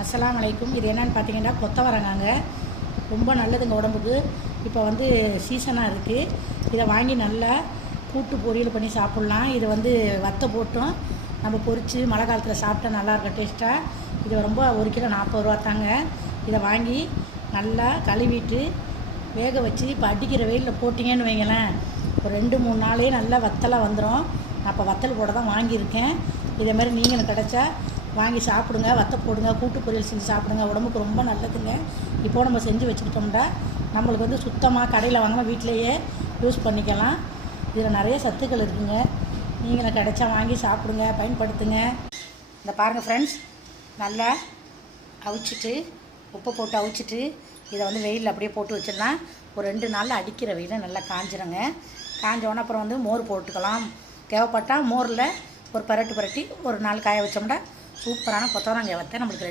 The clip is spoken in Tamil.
அஸ்ஸலாமு அலைக்கும். இது என்னென்னு பார்த்தீங்கன்னா கொத்தவரங்காங்க. ரொம்ப நல்லதுங்க உடம்புக்கு. இப்போ வந்து சீசனாக இருக்குது. இதை வாங்கி நல்லா கூட்டு பொரியல் பண்ணி சாப்பிட்லாம். இது வந்து வத்த போட்டும் நம்ம பொரித்து மழை காலத்தில் சாப்பிட்டா நல்லாயிருக்கும் டேஸ்ட்டாக. இது ரொம்ப 1 கிலோ 40 ரூபா தாங்க. இதை வாங்கி நல்லா கழுவிட்டு வேக வச்சு இப்போ அடிக்கிற வெயிலில் போட்டிங்கன்னு வைங்களேன், ஒரு 2-3 நாளே நல்லா வத்தலாக வந்துடும். நான் இப்போ வத்தல் போட தான் வாங்கியிருக்கேன். இதேமாதிரி நீங்களும் கிடச்சா வாங்கி சாப்பிடுங்க. வத்த போடுங்க, கூட்டு பொரியல் செஞ்சு சாப்பிடுங்க. உடம்புக்கு ரொம்ப நல்லதுங்க. இப்போது நம்ம செஞ்சு வச்சுக்கிட்டோம்னா நம்மளுக்கு வந்து சுத்தமாக கடையில் வாங்காமல் வீட்டிலையே யூஸ் பண்ணிக்கலாம். இதில் நிறைய சத்துக்கள் இருக்குங்க. நீங்களும் கிடச்சா வாங்கி சாப்பிடுங்க, பயன்படுத்துங்க. இந்த பாருங்கள் ஃப்ரெண்ட்ஸ், நல்லா அவிச்சிட்டு உப்பை போட்டு அவிச்சிட்டு இதை வந்து வெயிலில் அப்படியே போட்டு வச்சிடலாம். ஒரு 2 நாளில் அடிக்கிற வெயிலில் நல்லா காஞ்சிருங்க. காஞ்சோடனே அப்புறம் வந்து மோர் போட்டுக்கலாம். தேவைப்பட்டால் மோரில் ஒரு பரட்டி ஒரு நாள் காய வச்சோம்னா சூப்பரான கொத்தவரங்காய் வத்த நம்மளுக்கு